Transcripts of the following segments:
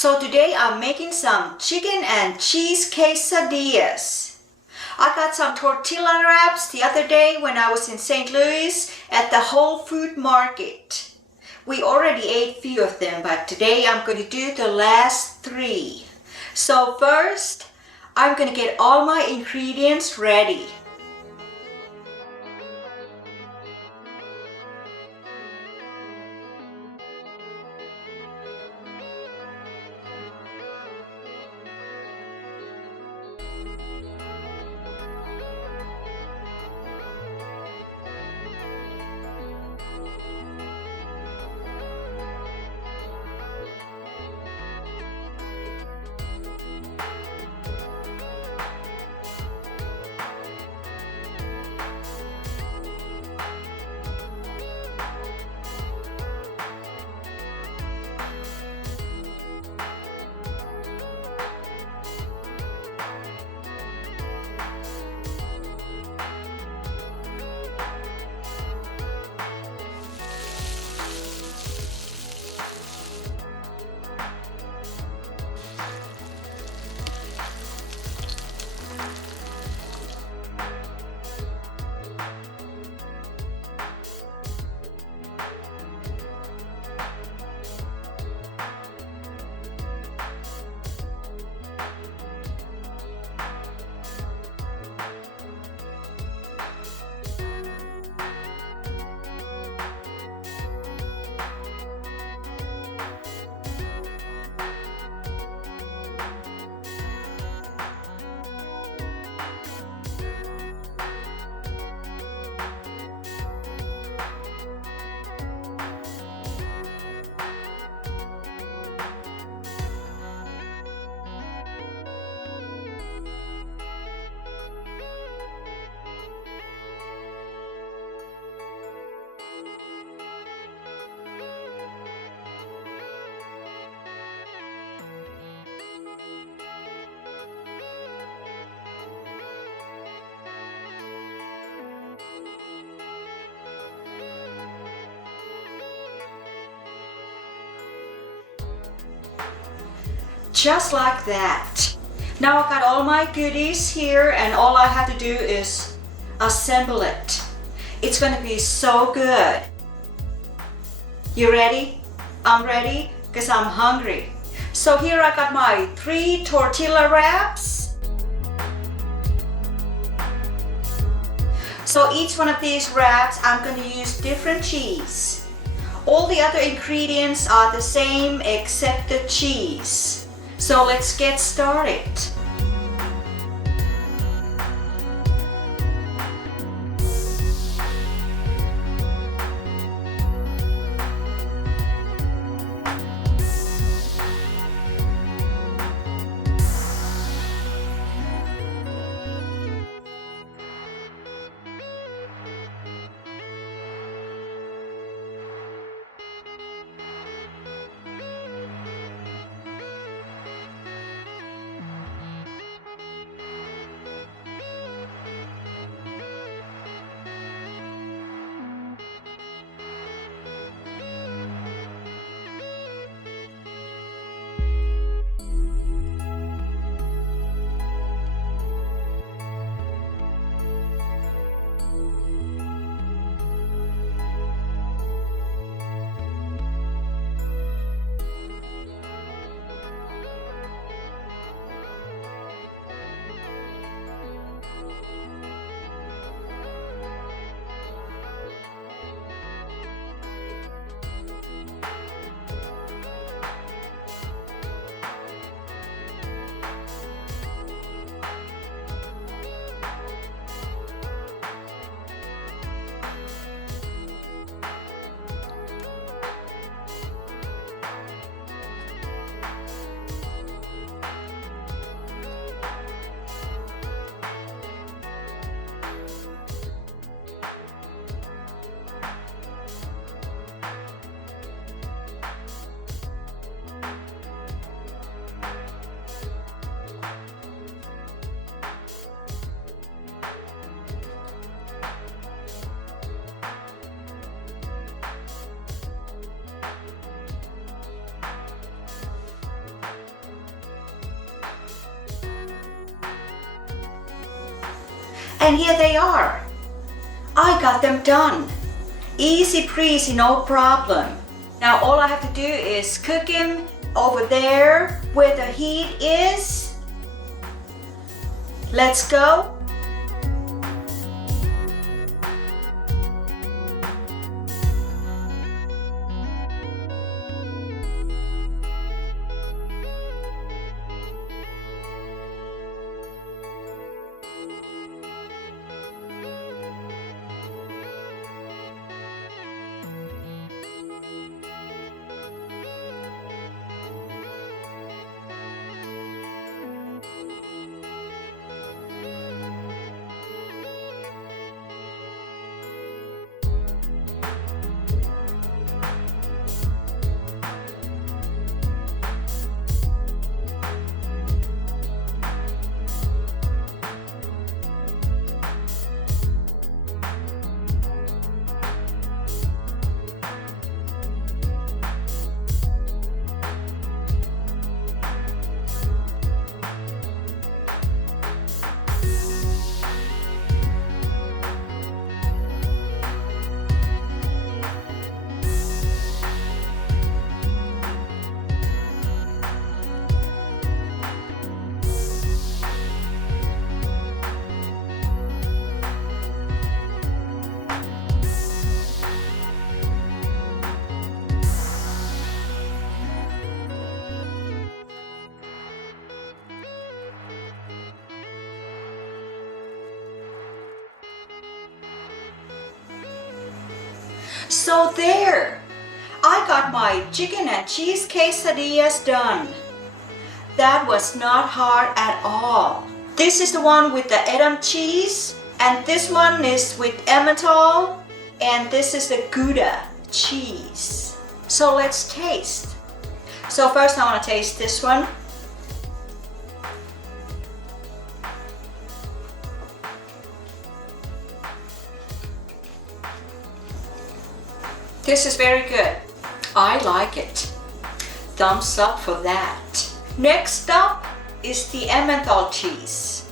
So today I'm making some chicken and cheese quesadillas. I got some tortilla wraps the other day when I was in St. Louis at the Whole Food Market. We already ate a few of them, but today I'm going to do the last 3. So first, I'm going to get all my ingredients ready. Just like that. Now I got all my goodies here and all I have to do is assemble it. It's gonna be so good. You ready? I'm ready because I'm hungry. So here I got my 3 tortilla wraps. So each one of these wraps I'm gonna use different cheese. All the other ingredients are the same except the cheese. So let's get started. And here they are. I got them done. Easy breezy, no problem. Now all I have to do is cook them over there where the heat is. Let's go. So there, I got my chicken and cheese quesadillas done. That was not hard at all. This is the one with the Edam cheese, and this one is with Emmental, and this is the Gouda cheese. So let's taste. So first I want to taste this one. This is very good. I like it. Thumbs up for that. Next up is the Emmental cheese.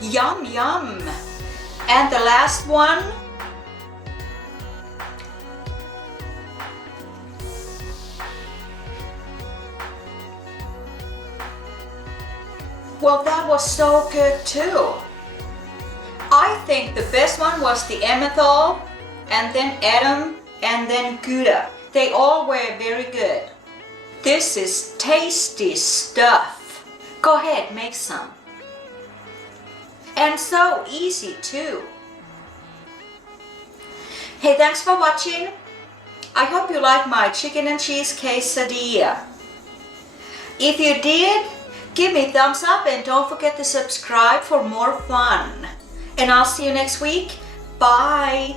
Yum yum. And the last one, well, that was so good too. I think the best one was the Emmental, and then Edam, and then Gouda. They all were very good. This is tasty stuff. Go ahead, make some. And so easy too. Hey, thanks for watching. I hope you like my chicken and cheese quesadilla. If you did, give me a thumbs up and don't forget to subscribe for more fun. And I'll see you next week. Bye.